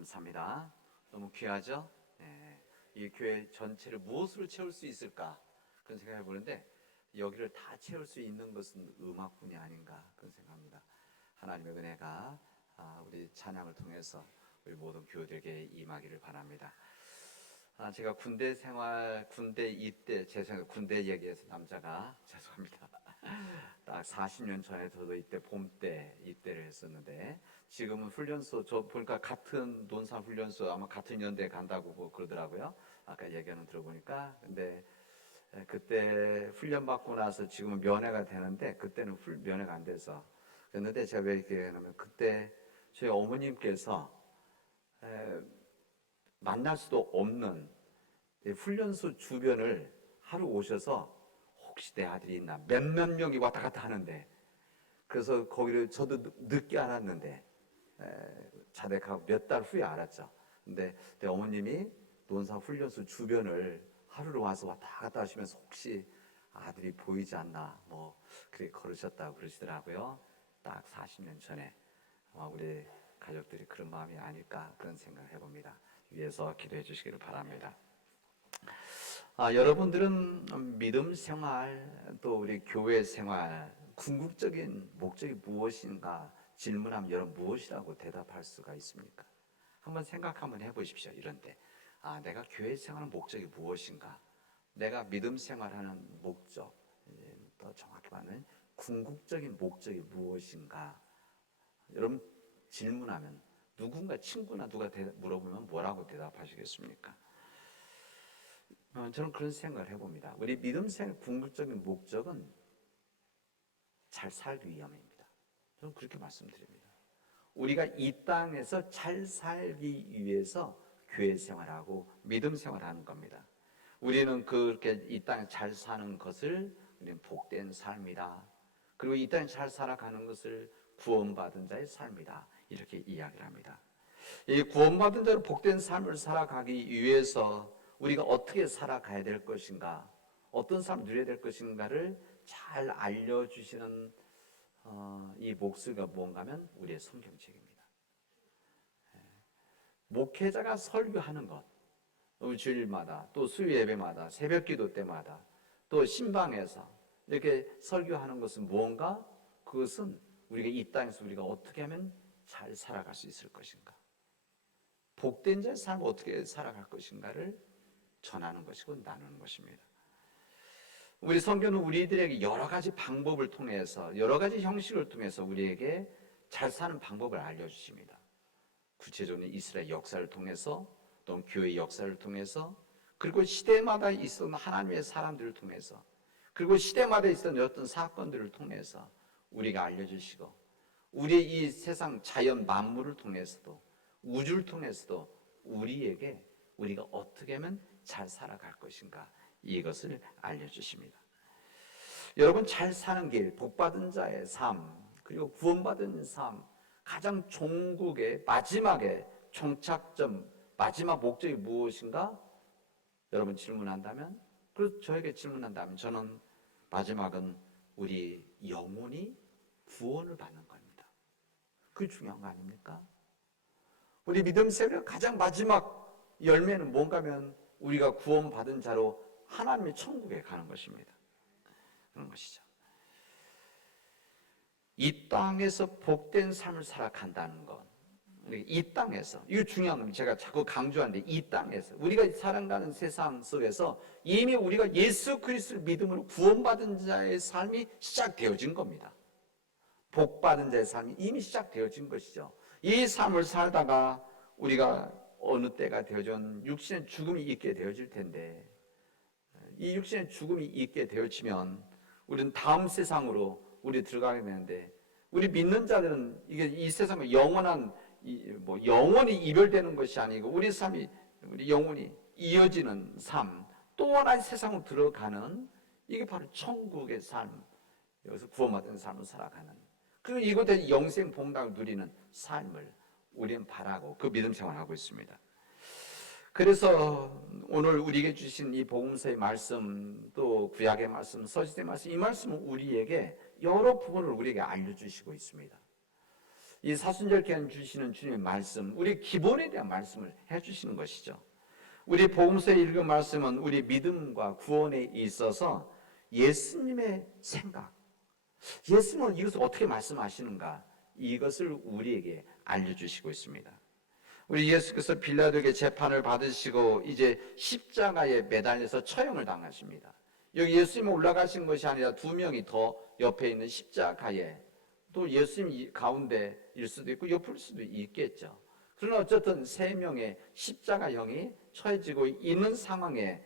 감사합니다. 너무 귀하죠? 네. 이 교회 전체를 무엇으로 채울 수 있을까? 그런 생각해 보는데 여기를 다 채울 수 있는 것은 음악뿐이 아닌가 그런 생각합니다. 하나님의 은혜가 우리 찬양을 통해서 우리 모든 교우들에게 임하기를 바랍니다. 제가 군대 생활, 군대 입대, 제 생각 군대 얘기해서 남자가 죄송합니다. 딱 40년 전에 저도 이때 봄 때 입대를 했었는데 지금은 훈련소 저 보니까 같은 논산 훈련소 아마 같은 연대에 간다고 뭐 그러더라고요. 아까 얘기는 들어보니까 근데 그때 훈련 받고 나서 지금은 면회가 되는데 그때는 면회가 안 돼서 그랬는데 제가 왜 이렇게 하냐면 그때 저희 어머님께서 만날 수도 없는 훈련소 주변을 하루 오셔서 혹시 내 아들이 있나 몇몇 명이 왔다 갔다 하는데 그래서 거기를 저도 늦게 알았는데 자백하고 몇 달 후에 알았죠. 근데 내 어머님이 논산 훈련소 주변을 하루로 와서 왔다 갔다 하시면서 혹시 아들이 보이지 않나 뭐 그렇게 걸으셨다고 그러시더라고요. 딱 40년 전에 우리 가족들이 그런 마음이 아닐까 그런 생각을 해봅니다. 위에서 기도해 주시기를 바랍니다. 여러분들은 믿음 생활 또 우리 교회 생활 궁극적인 목적이 무엇인가 질문하면 여러분 무엇이라고 대답할 수가 있습니까? 한번 생각 한번 해보십시오. 이런데 내가 교회 생활하는 목적이 무엇인가? 내가 믿음 생활하는 목적, 더 정확히 말하면 궁극적인 목적이 무엇인가? 여러분 질문하면 누군가 친구나 누가 물어보면 뭐라고 대답하시겠습니까? 저는 그런 생각을 해봅니다. 우리 믿음 생활 궁극적인 목적은 잘 살기 위함입니다. 저는 그렇게 말씀드립니다. 우리가 이 땅에서 잘 살기 위해서 교회 생활하고 믿음 생활하는 겁니다. 우리는 그렇게 이 땅에 잘 사는 것을 우리는 복된 삶이다. 그리고 이 땅에 잘 살아가는 것을 구원받은 자의 삶이다. 이렇게 이야기를 합니다. 이 구원받은 자로 복된 삶을 살아가기 위해서 우리가 어떻게 살아가야 될 것인가, 어떤 삶을 누려야 될 것인가를 잘 알려주시는 이 목소리가 뭔가 하면 우리의 성경책입니다. 목회자가 설교하는 것, 주일마다 또 수요 예배마다 새벽 기도 때마다 또 신방에서 이렇게 설교하는 것은 무언가? 그것은 우리가 이 땅에서 우리가 어떻게 하면 잘 살아갈 수 있을 것인가, 복된 자의 삶을 어떻게 살아갈 것인가를 전하는 것이고 나누는 것입니다. 우리 성경은 우리들에게 여러 가지 방법을 통해서 여러 가지 형식을 통해서 우리에게 잘 사는 방법을 알려주십니다. 구체적으로 이스라엘 역사를 통해서 또 교회 역사를 통해서 그리고 시대마다 있었던 하나님의 사람들을 통해서 그리고 시대마다 있었던 어떤 사건들을 통해서 우리가 알려주시고 우리의 이 세상 자연 만물을 통해서도 우주를 통해서도 우리에게 우리가 어떻게 하면 잘 살아갈 것인가 이것을 알려주십니다. 여러분 잘 사는 길, 복받은 자의 삶, 그리고 구원받은 삶, 가장 종국의 마지막에 종착점, 마지막 목적이 무엇인가? 여러분 질문한다면, 그래서 저에게 질문한다면 저는 마지막은 우리 영혼이 구원을 받는 겁니다. 그게 중요한 거 아닙니까? 우리 믿음 생활의 가장 마지막 열매는 뭔가면 우리가 구원받은 자로 하나님의 천국에 가는 것입니다. 그런 것이죠. 이 땅에서 복된 삶을 살아간다는 것, 이 땅에서 이거 중요한 겁니다. 제가 자꾸 강조하는데 이 땅에서 우리가 살아가는 세상 속에서 이미 우리가 예수 그리스도를 믿음으로 구원받은 자의 삶이 시작되어진 겁니다. 복받은 자의 삶이 이미 시작되어진 것이죠. 이 삶을 살다가 우리가 어느 때가 되어진 육신의 죽음이 있게 되어질 텐데 이 육신의 죽음이 있게 되어지면 우리는 다음 세상으로 우리 들어가게 되는데 우리 믿는 자들은 이게 이 세상에 영원한 영원히 이별되는 것이 아니고 우리 삶이 우리 영혼이 이어지는 삶, 또 하나의 세상으로 들어가는 이게 바로 천국의 삶, 여기서 구원받은 삶을 살아가는 그리고 이곳에 영생 복락을 누리는 삶을 우리는 바라고 그 믿음 생활하고 있습니다. 그래서 오늘 우리에게 주신 이 복음서의 말씀 또 구약의 말씀, 서신의 말씀 이 말씀은 우리에게 여러 부분을 우리에게 알려주시고 있습니다. 이 사순절 기간 주시는 주님의 말씀, 우리 기본에 대한 말씀을 해주시는 것이죠. 우리 복음서에 읽은 말씀은 우리 믿음과 구원에 있어서 예수님의 생각, 예수님은 이것을 어떻게 말씀하시는가, 이것을 우리에게 알려주시고 있습니다. 우리 예수께서 빌라도에게 재판을 받으시고 이제 십자가에 매달려서 처형을 당하십니다. 여기 예수님이 올라가신 것이 아니라 두 명이 더 옆에 있는 십자가에, 또 예수님 가운데일 수도 있고 옆일 수도 있겠죠. 그러나 어쨌든 세 명의 십자가형이 처해지고 있는 상황에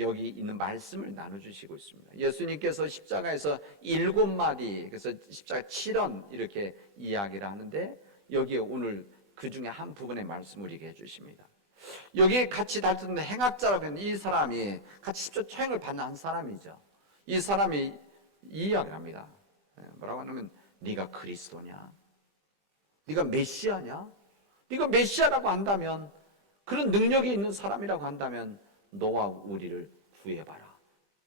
여기 있는 말씀을 나눠주시고 있습니다. 예수님께서 십자가에서 7마디, 그래서 십자가 7원 이렇게 이야기를 하는데 여기에 오늘 그 중에 한 부분의 말씀을 우리에게 해주십니다. 여기 같이 다투는 행악자라고 하는 이 사람이 같이 십자가 처형을 받는 한 사람이죠. 이 사람이 이 이야기를 합니다. 뭐라고 하냐면 네가 그리스도냐? 네가 메시아냐? 네가 메시아라고 한다면, 그런 능력이 있는 사람이라고 한다면 너와 우리를 구해봐라.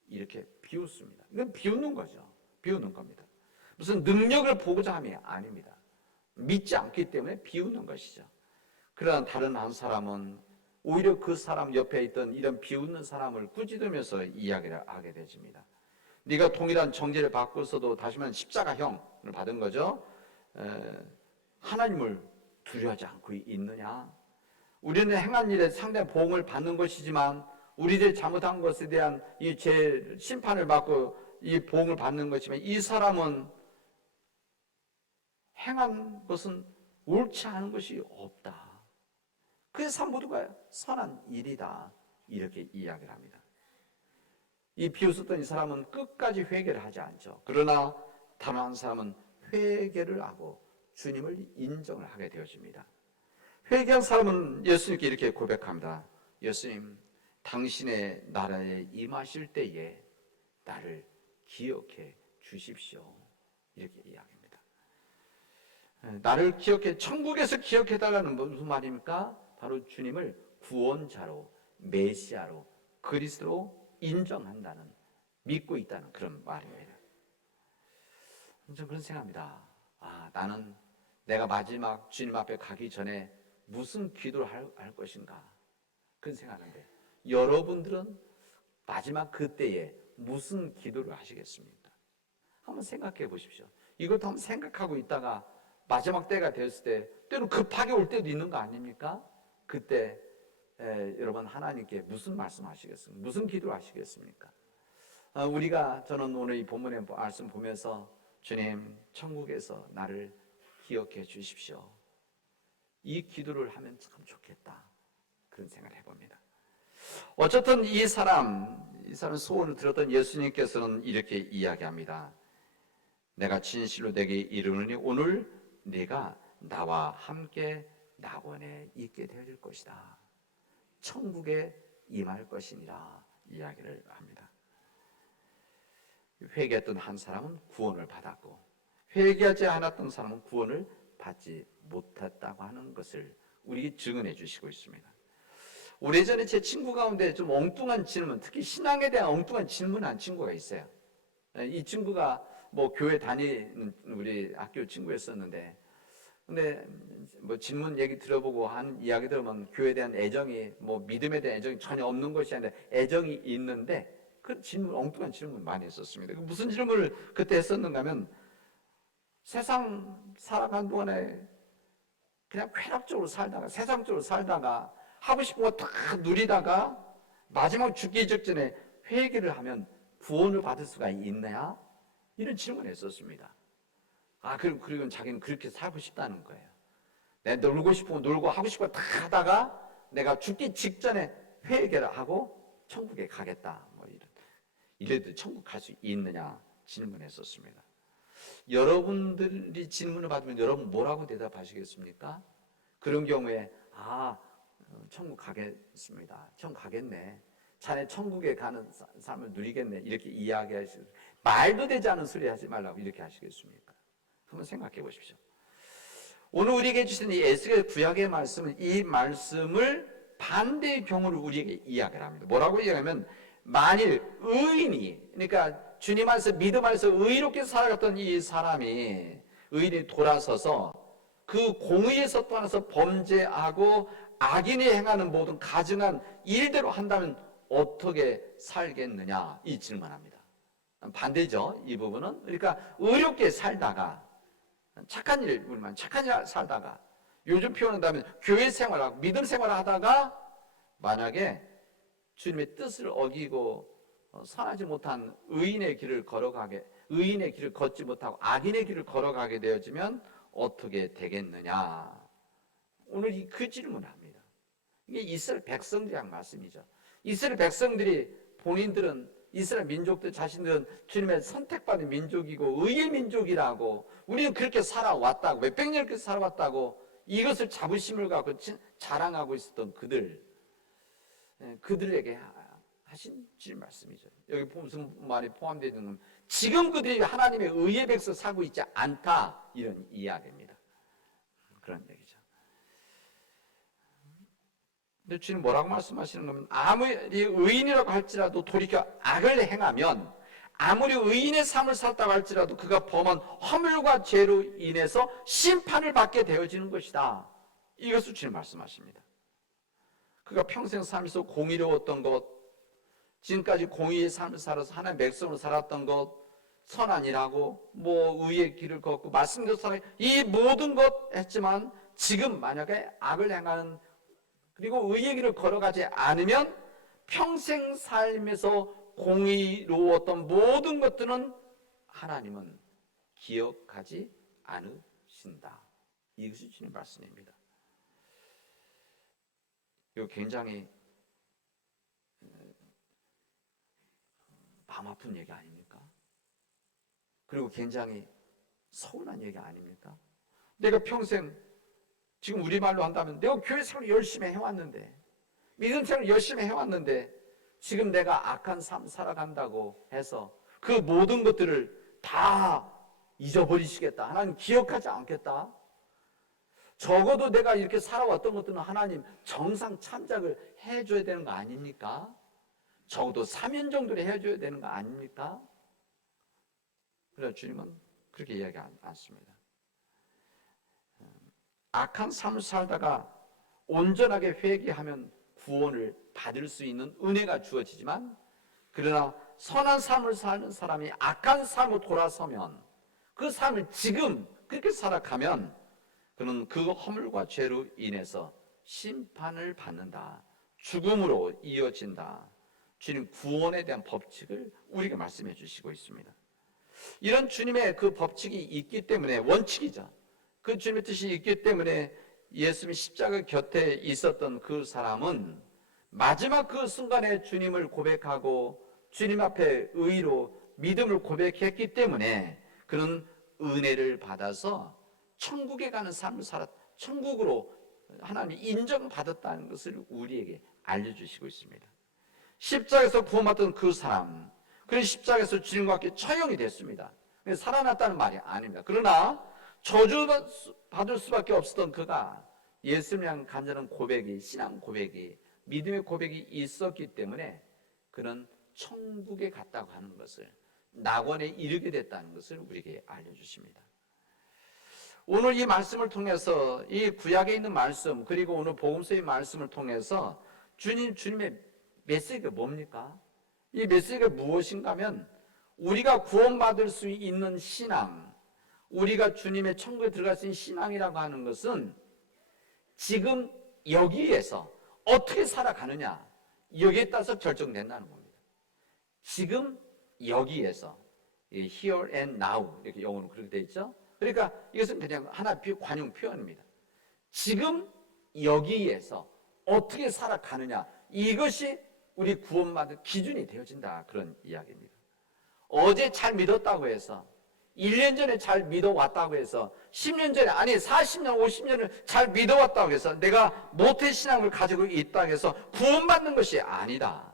이렇게 비웃습니다. 이건 비웃는 거죠. 비웃는 겁니다. 무슨 능력을 보고자 함이 아닙니다. 믿지 않기 때문에 비웃는 것이죠. 그러나 다른 한 사람은 오히려 그 사람 옆에 있던 이런 비웃는 사람을 꾸짖으면서 이야기를 하게 되집니다. 네가 동일한 정죄를 받고서도 다시만 십자가형을 받은 거죠. 하나님을 두려워하지 않고 있느냐? 우리는 행한 일에 상당한 보응을 받는 것이지만 우리들이 잘못한 것에 대한 이 죄 심판을 받고 이 보응을 받는 것이지만 이 사람은 행한 것은 옳지 않은 것이 없다. 그 삶 모두가 선한 일이다. 이렇게 이야기를 합니다. 이 비웃었던 이 사람은 끝까지 회개를 하지 않죠. 그러나 다른 한 사람은 회개를 하고 주님을 인정을 하게 되어집니다. 회개한 사람은 예수님께 이렇게 고백합니다. 예수님, 당신의 나라에 임하실 때에 나를 기억해 주십시오. 이렇게 이야기합니다. 나를 기억해, 천국에서 기억해달라는 무슨 말입니까? 바로 주님을 구원자로, 메시아로, 그리스도로 인정한다는, 믿고 있다는 그런 말입니다. 저는 그런 생각합니다. 나는 내가 마지막 주님 앞에 가기 전에 무슨 기도를 할 것인가, 그런 생각하는데 여러분들은 마지막 그때에 무슨 기도를 하시겠습니까? 한번 생각해 보십시오. 이것도 한번 생각하고 있다가 마지막 때가 되었을 때 때로 급하게 올 때도 있는 거 아닙니까? 그때 여러분 하나님께 무슨 말씀하시겠습니까? 무슨 기도를 하시겠습니까? 저는 오늘 이 본문의 말씀 보면서 주님, 천국에서 나를 기억해 주십시오. 이 기도를 하면 참 좋겠다. 그런 생각을 해봅니다. 어쨌든 이 사람 소원을 들었던 예수님께서는 이렇게 이야기합니다. 내가 진실로 내게 이르노니 오늘 네가 나와 함께 낙원에 있게 될 것이다. 천국에 임할 것이니라 이야기를 합니다. 회개했던 한 사람은 구원을 받았고 회개하지 않았던 사람은 구원을 받지 못했다고 하는 것을 우리에게 증언해 주시고 있습니다. 오래전에 제 친구 가운데 좀 엉뚱한 질문, 특히 신앙에 대한 엉뚱한 질문한 친구가 있어요. 이 친구가 뭐 교회 다니는 우리 학교 친구였었는데, 근데 뭐 질문 얘기 들어보고 한 이야기 들으면 교회에 대한 애정이, 뭐 믿음에 대한 애정이 전혀 없는 것이 아니라 애정이 있는데, 그 질문, 엉뚱한 질문 많이 했었습니다. 무슨 질문을 그때 했었는가 하면, 세상 살아가는 동안에 그냥 쾌락적으로 살다가, 세상적으로 살다가 하고 싶은 거 다 누리다가 마지막 죽기 직전에 회개를 하면 구원을 받을 수가 있느냐? 이런 질문을 했었습니다. 그리고 자기는 그렇게 살고 싶다는 거예요. 내가 놀고 싶은 거 놀고 하고 싶은 거 다 하다가 내가 죽기 직전에 회개를 하고 천국에 가겠다. 뭐 이래도 천국 갈 수 있느냐? 질문했었습니다. 여러분들이 질문을 받으면 여러분 뭐라고 대답하시겠습니까? 그런 경우에 천국 가겠습니다. 천국 가겠네. 자네 천국에 가는 삶을 누리겠네. 이렇게 이야기하시고 말도 되지 않은 소리 하지 말라고 이렇게 하시겠습니까? 한번 생각해 보십시오. 오늘 우리에게 주신 이 에스겔 구약의 말씀은 이 말씀을 반대의 경우를 우리에게 이야기를 합니다. 뭐라고 이야기하면 만일 의인이, 그러니까 주님 안에서 믿음 안에서 의롭게 살아갔던 이 사람이 의인이 돌아서서 그 공의에서 떠나서 범죄하고 악인이 행하는 모든 가증한 일대로 한다면 어떻게 살겠느냐 이 질문합니다. 반대죠. 이 부분은. 그러니까 의롭게 살다가 착한 일, 우리만 착한 일 살다가 요즘 표현한다면 교회 생활하고 믿음 생활을 하다가 만약에 주님의 뜻을 어기고 선하지 못한 의인의 길을 걷지 못하고 악인의 길을 걸어가게 되어지면 어떻게 되겠느냐. 오늘 그 질문을 합니다. 이게 이스라엘 백성들이란 말씀이죠. 이스라엘 백성들이 본인들은 이스라엘 민족들 자신들은 주님의 선택받은 민족이고 의의 민족이라고 우리는 그렇게 살아왔다고 몇백 년 그렇게 살아왔다고 이것을 자부심을 갖고 자랑하고 있었던 그들에게 하신 말씀이죠. 여기 무슨 말이 포함되어 있는 건 지금 그들이 하나님의 의의 백성 살고 있지 않다 이런 이야기입니다. 그런 얘기죠. 근데 주님 뭐라고 말씀하시는 거면 아무리 의인이라고 할지라도 돌이켜 악을 행하면 아무리 의인의 삶을 살다고 할지라도 그가 범한 허물과 죄로 인해서 심판을 받게 되어지는 것이다. 이것을 주님 말씀하십니다. 그가 평생 살면서 공의로웠던 것, 지금까지 공의의 삶을 살아서 하나님의 백성으로 살았던 것, 선한 일하고 의의 길을 걷고 말씀대로 살아 이 모든 것 했지만 지금 만약에 악을 행하는 그리고 의의 길을 걸어가지 않으면 평생 삶에서 공의로웠던 모든 것들은 하나님은 기억하지 않으신다. 이것이 주님 말씀입니다. 이거 굉장히 마음 아픈 얘기 아닙니까? 그리고 굉장히 서운한 얘기 아닙니까? 내가 평생 지금 우리말로 한다면 내가 교회 생활 열심히 해왔는데 믿음 생활 열심히 해왔는데 지금 내가 악한 삶 살아간다고 해서 그 모든 것들을 다 잊어버리시겠다. 하나님 기억하지 않겠다. 적어도 내가 이렇게 살아왔던 것들은 하나님 정상 참작을 해줘야 되는 거 아닙니까? 적어도 3년 정도를 해줘야 되는 거 아닙니까? 그래서 주님은 그렇게 이야기하지 않습니다. 악한 삶을 살다가 온전하게 회개하면 구원을 받을 수 있는 은혜가 주어지지만 그러나 선한 삶을 사는 사람이 악한 삶으로 돌아서면 그 삶을 지금 그렇게 살아가면 그는 그 허물과 죄로 인해서 심판을 받는다. 죽음으로 이어진다. 주님 구원에 대한 법칙을 우리에게 말씀해 주시고 있습니다. 이런 주님의 그 법칙이 있기 때문에 원칙이죠. 그 주님의 뜻이 있기 때문에 예수님이 십자가 곁에 있었던 그 사람은 마지막 그 순간에 주님을 고백하고 주님 앞에 의로 믿음을 고백했기 때문에 그는 은혜를 받아서 천국에 가는 삶을 천국으로 하나님이 인정받았다는 것을 우리에게 알려주시고 있습니다. 십자가에서 구원받던 그 사람, 그는 십자가에서 주님과 함께 처형이 됐습니다. 살아났다는 말이 아닙니다. 그러나 저주받을 수밖에 없었던 그가 예수님에 대한 간절한 고백이, 신앙 고백이, 믿음의 고백이 있었기 때문에 그는 천국에 갔다고 하는 것을, 낙원에 이르게 됐다는 것을 우리에게 알려주십니다. 오늘 이 말씀을 통해서, 이 구약에 있는 말씀, 그리고 오늘 복음서의 말씀을 통해서 주님의 메시지가 뭡니까? 이 메시지가 무엇인가 하면 우리가 구원받을 수 있는 신앙, 우리가 주님의 천국에 들어갈 수 있는 신앙이라고 하는 것은 지금 여기에서 어떻게 살아가느냐, 여기에 따라서 결정된다는 겁니다. 지금 여기에서, here and now 이렇게 영어로 그렇게 되어 있죠. 그러니까 이것은 그냥 하나의 관용 표현입니다. 지금 여기에서 어떻게 살아가느냐, 이것이 우리 구원받을 기준이 되어진다, 그런 이야기입니다. 어제 잘 믿었다고 해서 1년 전에 잘 믿어왔다고 해서 10년 전에, 아니 40년 50년을 잘 믿어왔다고 해서 내가 모태신앙을 가지고 있다고 해서 구원받는 것이 아니다.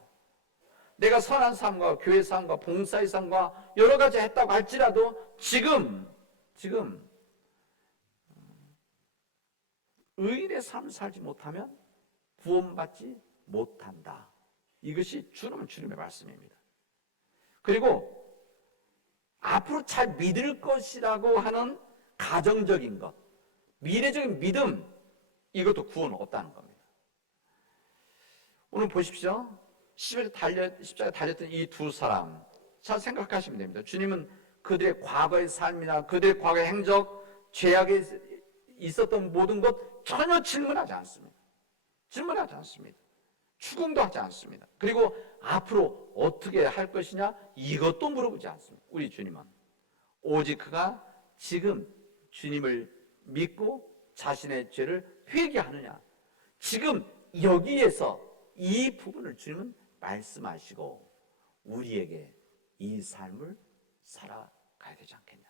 내가 선한 삶과 교회 삶과 봉사의 삶과 여러 가지 했다고 할지라도 지금 의인의 삶을 살지 못하면 구원받지 못한다. 이것이 주님의 말씀입니다. 그리고 앞으로 잘 믿을 것이라고 하는 가정적인 것, 미래적인 믿음, 이것도 구원 없다는 겁니다. 오늘 보십시오. 십자가에 달렸던 이 두 사람, 잘 생각하시면 됩니다. 주님은 그들의 과거의 삶이나 그들의 과거의 행적, 죄악에 있었던 모든 것 전혀 질문하지 않습니다. 질문하지 않습니다. 추궁도 하지 않습니다. 그리고 앞으로 어떻게 할 것이냐, 이것도 물어보지 않습니다. 우리 주님은 오직 그가 지금 주님을 믿고 자신의 죄를 회개하느냐, 지금 여기에서 이 부분을 주님은 말씀하시고 우리에게 이 삶을 살아가야 되지 않겠냐.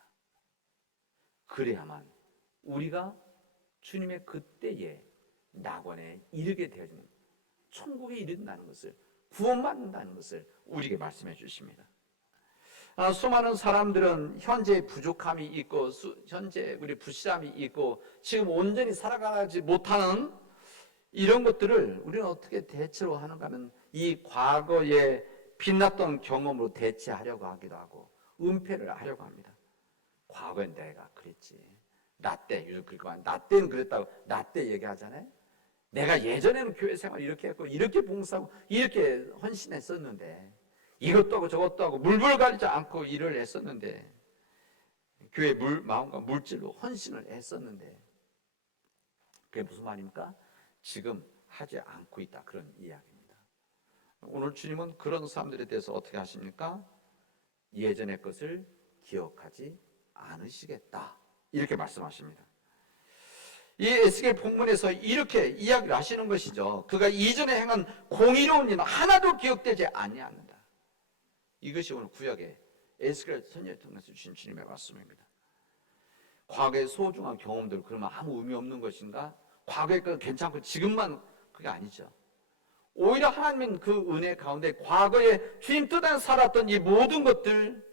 그래야만 우리가 주님의 그때에 낙원에 이르게 되어지는, 천국에 이른다는 것을, 구원받는다는 것을 우리에게 말씀해 주십니다. 수많은 사람들은 현재 부족함이 있고 현재 우리 부실함이 있고 지금 온전히 살아가지 못하는 이런 것들을 우리는 어떻게 대처로 하는가 하면 이 과거에 빛났던 경험으로 대체하려고 하기도 하고 은폐를 하려고 합니다. 과거엔 내가 그랬지, 나 때, 요즘 그렇게 나 때는 그랬다고 나 때 얘기하잖아요. 내가 예전에는 교회 생활 이렇게 했고 이렇게 봉사하고 이렇게 헌신했었는데, 이것도 하고 저것도 하고 물불 가리지 않고 일을 했었는데, 교회 마음과 물질로 헌신을 했었는데, 그게 무슨 말입니까? 지금 하지 않고 있다, 그런 이야기입니다. 오늘 주님은 그런 사람들에 대해서 어떻게 하십니까? 예전의 것을 기억하지 않으시겠다, 이렇게 말씀하십니다. 이 에스겔 본문에서 이렇게 이야기를 하시는 것이죠. 그가 이전에 행한 공의로운 일은 하나도 기억되지 아니한다. 이것이 오늘 구약의 에스겔 선지자를 통해서 주신 주님의 말씀입니다. 과거의 소중한 경험들, 그러면 아무 의미 없는 것인가? 과거의 건 괜찮고 지금만, 그게 아니죠. 오히려 하나님은 그 은혜 가운데 과거에 주님 뜻 안에 살았던 이 모든 것들,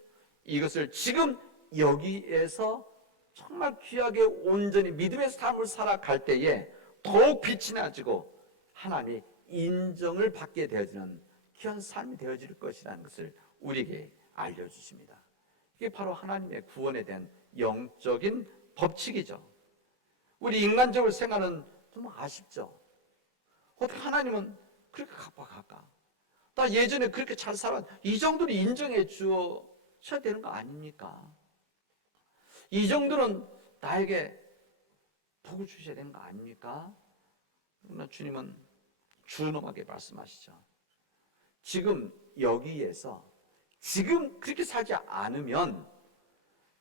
이것을 지금 여기에서 정말 귀하게 온전히 믿음의 삶을 살아갈 때에 더욱 빛이 나지고 하나님의 인정을 받게 되어지는 귀한 삶이 되어질 것이라는 것을 우리에게 알려주십니다. 이게 바로 하나님의 구원에 대한 영적인 법칙이죠. 우리 인간적으로 생각하는 좀 아쉽죠. 어떻게 하나님은 그렇게 갚아갈까? 나 예전에 그렇게 잘 살았, 이 정도는 인정해 주셔야 되는 거 아닙니까? 이 정도는 나에게 복을 주셔야 되는 거 아닙니까? 그러나 주님은 준엄하게 말씀하시죠. 지금 여기에서 지금 그렇게 살지 않으면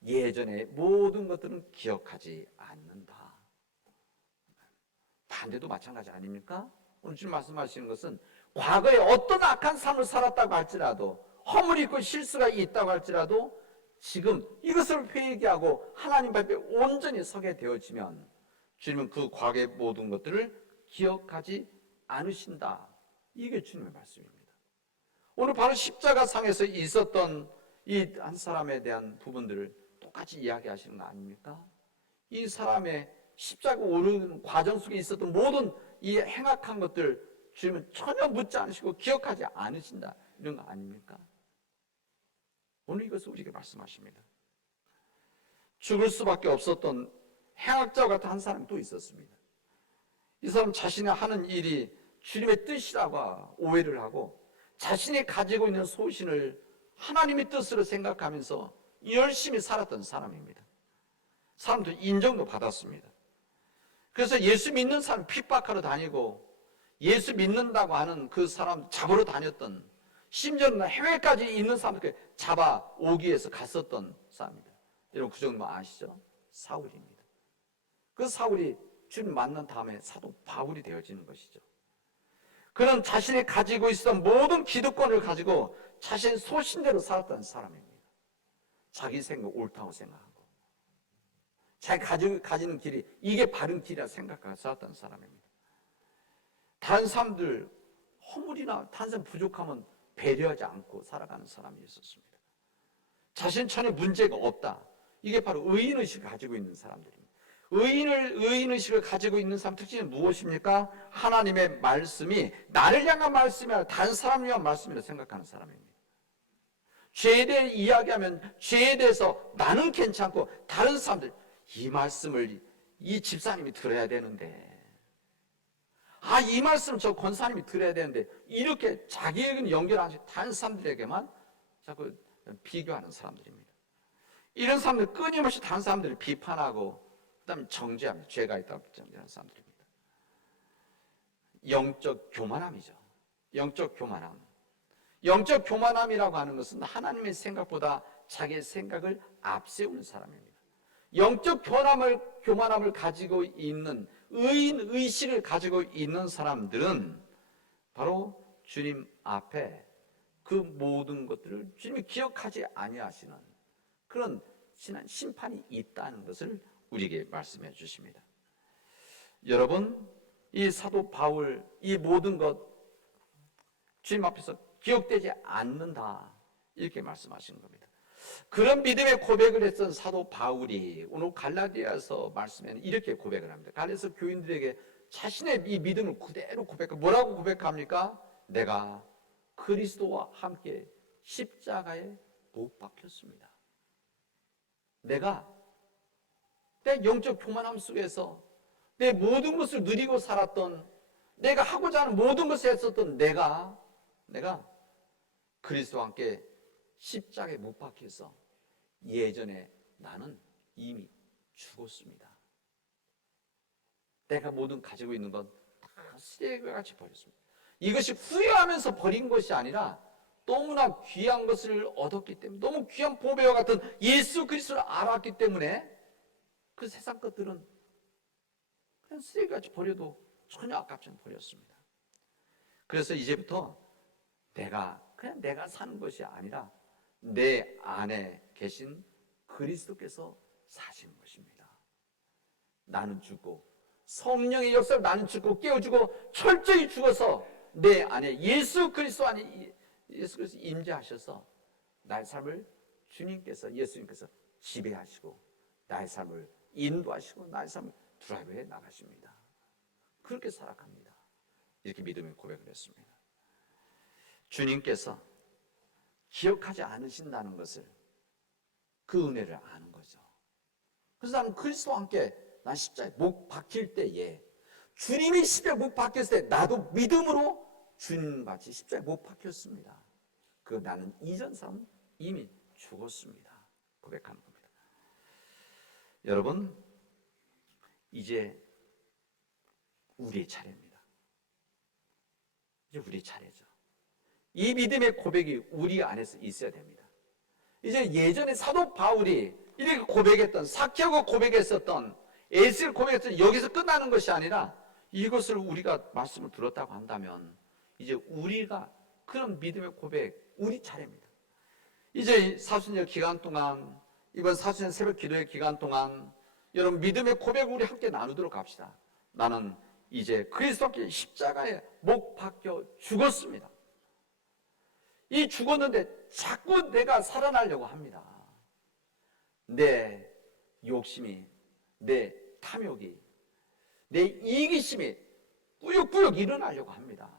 예전의 모든 것들은 기억하지 않는다. 반대도 마찬가지 아닙니까? 오늘 주님 말씀하시는 것은 과거에 어떤 악한 삶을 살았다고 할지라도, 허물이 있고 실수가 있다고 할지라도 지금 이것을 회개하고 하나님 앞에 온전히 서게 되어지면 주님은 그 과거의 모든 것들을 기억하지 않으신다. 이게 주님의 말씀입니다. 오늘 바로 십자가상에서 있었던 이 한 사람에 대한 부분들을 똑같이 이야기하시는 거 아닙니까? 이 사람의 십자가 오르는 과정 속에 있었던 모든 이 행악한 것들 주님은 전혀 묻지 않으시고 기억하지 않으신다, 이런 거 아닙니까? 오늘 이것을 우리에게 말씀하십니다. 죽을 수밖에 없었던 행악자와 같은 한 사람이 또 있었습니다. 이 사람 자신이 하는 일이 주님의 뜻이라고 오해를 하고 자신이 가지고 있는 소신을 하나님의 뜻으로 생각하면서 열심히 살았던 사람입니다. 사람들 인정도 받았습니다. 그래서 예수 믿는 사람 핍박하러 다니고 예수 믿는다고 하는 그 사람 잡으러 다녔던, 심지어는 해외까지 있는 사람들 잡아오기 위해서 갔었던 사람입니다. 여러분 그 정도 아시죠? 사울입니다. 그 사울이 주님 만난 다음에 사도 바울이 되어지는 것이죠. 그는 자신이 가지고 있었던 모든 기득권을 가지고 자신의 소신대로 살았던 사람입니다. 자기 생각 옳다고 생각하고 자기 가지는 길이 이게 바른 길이라 생각하고 살았던 사람입니다. 다른 사람들 허물이나 다른 사람 부족하면 배려하지 않고 살아가는 사람이 있었습니다. 자신 전에 문제가 없다. 이게 바로 의인의식을 가지고 있는 사람들입니다. 의인의식을 가지고 있는 사람 특징은 무엇입니까? 하나님의 말씀이 나를 향한 말씀이 아니라 다른 사람을 위한 말씀이라고 생각하는 사람입니다. 죄에 대해 이야기하면 죄에 대해서 나는 괜찮고 다른 사람들 이 말씀을 이 집사님이 들어야 되는데, 이 말씀 저 권사님이 들어야 되는데, 이렇게 자기에게는 연결하지 다른 사람들에게만 자꾸 비교하는 사람들입니다. 이런 사람들 끊임없이 다른 사람들을 비판하고 그다음에 정죄합니다. 죄가 있다고 정죄하는 사람들입니다. 영적 교만함이죠. 영적 교만함. 영적 교만함이라고 하는 것은 하나님의 생각보다 자기의 생각을 앞세우는 사람입니다. 영적 교만함을 가지고 있는 의인 의식을 가지고 있는 사람들은 바로 주님 앞에 그 모든 것들을 주님이 기억하지 아니하시는 그런 신한 심판이 있다는 것을 우리에게 말씀해 주십니다. 여러분, 이 사도 바울 이 모든 것 주님 앞에서 기억되지 않는다, 이렇게 말씀하신 겁니다. 그런 믿음의 고백을 했던 사도 바울이 오늘 갈라디아서 말씀에는 이렇게 고백을 합니다. 갈라디아서 교인들에게 자신의 이 믿음을 그대로 고백합니다. 뭐라고 고백합니까? 내가 그리스도와 함께 십자가에 못 박혔습니다. 내가 내 영적 교만함 속에서 내 모든 것을 누리고 살았던, 내가 하고자 하는 모든 것을 했었던 내가 그리스도와 함께 십자가에 못 박혀서 예전에 나는 이미 죽었습니다. 내가 모든 가지고 있는 건 다 쓰레기와 같이 버렸습니다. 이것이 후회하면서 버린 것이 아니라 너무나 귀한 것을 얻었기 때문에, 너무 귀한 보배와 같은 예수 그리스도를 알았기 때문에 그 세상 것들은 그냥 쓰레기같이 버려도 전혀 아깝지 않게 버렸습니다. 그래서 이제부터 그냥 내가 사는 것이 아니라 내 안에 계신 그리스도께서 사시는 것입니다. 나는 죽고 성령의 역사로 나는 죽고 깨어주고 철저히 죽어서 내 안에 예수 그리스도 안에 예수 그리스도 임재하셔서 나의 삶을 예수님께서 지배하시고 나의 삶을 인도하시고 나의 삶을 드라이브해 나가십니다. 그렇게 살아갑니다. 이렇게 믿음의 고백을 했습니다. 주님께서 기억하지 않으신다는 것을, 그 은혜를 아는 거죠. 그래서 나는 그리스도와 함께 난 십자가에 못 박힐 때에, 주님이 십자가에 못 박혔을 때 나도 믿음으로 주님같이 십자가에 못 박혔습니다. 나는 이전 삶은 이미 죽었습니다. 고백하는 겁니다. 여러분, 이제 우리의 차례입니다. 이제 우리의 차례죠. 이 믿음의 고백이 우리 안에서 있어야 됩니다. 이제 예전에 사도 바울이 이렇게 고백했던, 사케오가 고백했었던, 에스겔 고백했던 여기서 끝나는 것이 아니라 이것을 우리가 말씀을 들었다고 한다면 이제 우리가 그런 믿음의 고백, 우리 차례입니다. 이제 사순절 기간 동안, 이번 사순절 새벽 기도의 기간 동안 여러분 믿음의 고백 우리 함께 나누도록 합시다. 나는 이제 그리스도께 십자가에 못 박혀 죽었습니다. 이 죽었는데 자꾸 내가 살아나려고 합니다. 내 욕심이, 내 탐욕이, 내 이기심이 꾸역꾸역 일어나려고 합니다.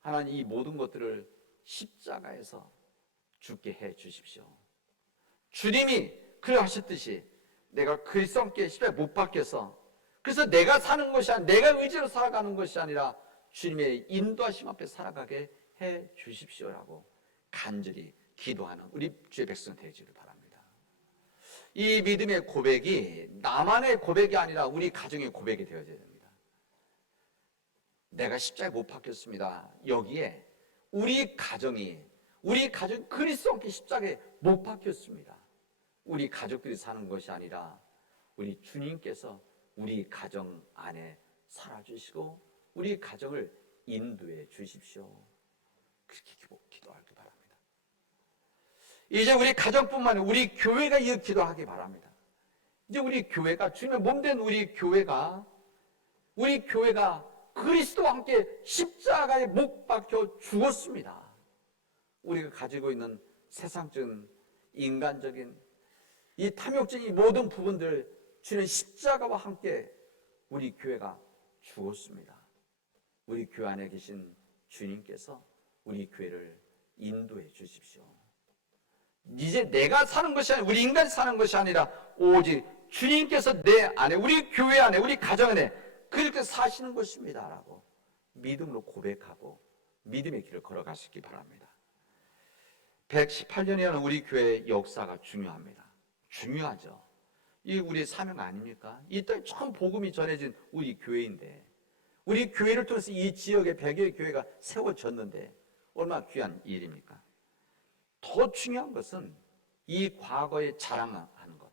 하나님 이 모든 것들을 십자가에서 죽게 해 주십시오. 주님이 그러하셨듯이 내가 그리스도와 함께 십자가에 못 박혀서, 그래서 내가 사는 것이 아니라, 내가 의지로 살아가는 것이 아니라 주님의 인도하심 앞에 살아가게 해 주십시오라고 간절히 기도하는 우리 주의 백성 되기를 바랍니다. 이 믿음의 고백이 나만의 고백이 아니라 우리 가정의 고백이 되어져야 됩니다. 내가 십자가에 못 박혔습니다. 여기에 우리 가정 그리스도와 함께 십자가에 못 박혔습니다. 우리 가족들이 사는 것이 아니라 우리 주님께서 우리 가정 안에 살아주시고 우리 가정을 인도해 주십시오. 그렇게 기도하기 바랍니다. 이제 우리 가정뿐만 아니라 우리 교회가 이 기도하기 바랍니다. 이제 우리 교회가, 주님의 몸된 우리 교회가 그리스도와 함께 십자가에 못 박혀 죽었습니다. 우리가 가지고 있는 세상적인, 인간적인, 이 탐욕적인 모든 부분들, 주는 십자가와 함께 우리 교회가 죽었습니다. 우리 교회 안에 계신 주님께서 우리 교회를 인도해 주십시오. 이제 내가 사는 것이 아니라, 우리 인간이 사는 것이 아니라 오직 주님께서 내 안에, 우리 교회 안에, 우리 가정 안에 그렇게 사시는 것입니다 라고 믿음으로 고백하고 믿음의 길을 걸어가시기 바랍니다. 118년에 하는 우리 교회의 역사가 중요합니다. 중요하죠. 이게 우리의 사명 아닙니까? 이 땅에 처음 복음이 전해진 우리 교회인데, 우리 교회를 통해서 이 지역에 100여의 교회가 세워졌는데 얼마나 귀한 일입니까? 더 중요한 것은 이 과거에 자랑하는 것,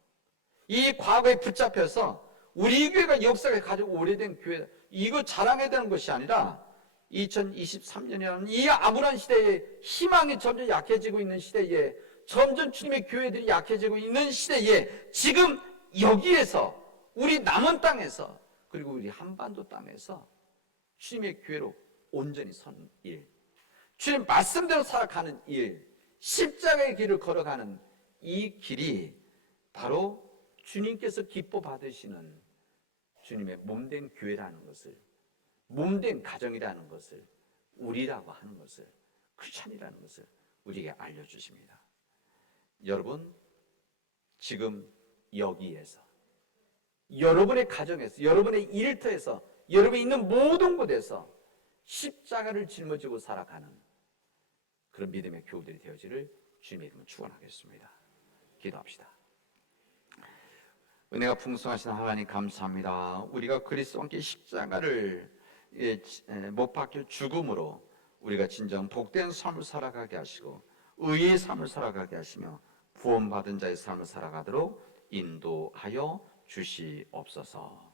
이 과거에 붙잡혀서 우리 교회가 역사가 가지고 오래된 교회, 이거 자랑해야 되는 것이 아니라 2023년이라는 이 암울한 시대에, 희망이 점점 약해지고 있는 시대에, 점점 주님의 교회들이 약해지고 있는 시대에, 지금 여기에서, 우리 남은 땅에서, 그리고 우리 한반도 땅에서 주님의 교회로 온전히 선 일, 주님 말씀대로 살아가는 일, 십자가의 길을 걸어가는 이 길이 바로 주님께서 기뻐 받으시는 주님의 몸된 교회라는 것을, 몸된 가정이라는 것을, 우리라고 하는 것을, 크리스찬이라는 것을 우리에게 알려주십니다. 여러분, 지금 여기에서, 여러분의 가정에서, 여러분의 일터에서, 여러분이 있는 모든 곳에서 십자가를 짊어지고 살아가는 그런 믿음의 교우들이 되어지를 주님의 이름으로 축원하겠습니다. 기도합시다. 은혜가 풍성하신 하나님 감사합니다. 우리가 그리스도와 함께 십자가를 못 박혀 죽음으로 우리가 진정 복된 삶을 살아가게 하시고 의의 삶을 살아가게 하시며 구원받은 자의 삶을 살아가도록 인도하여 주시옵소서.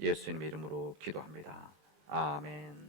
예수님의 이름으로 기도합니다. 아멘.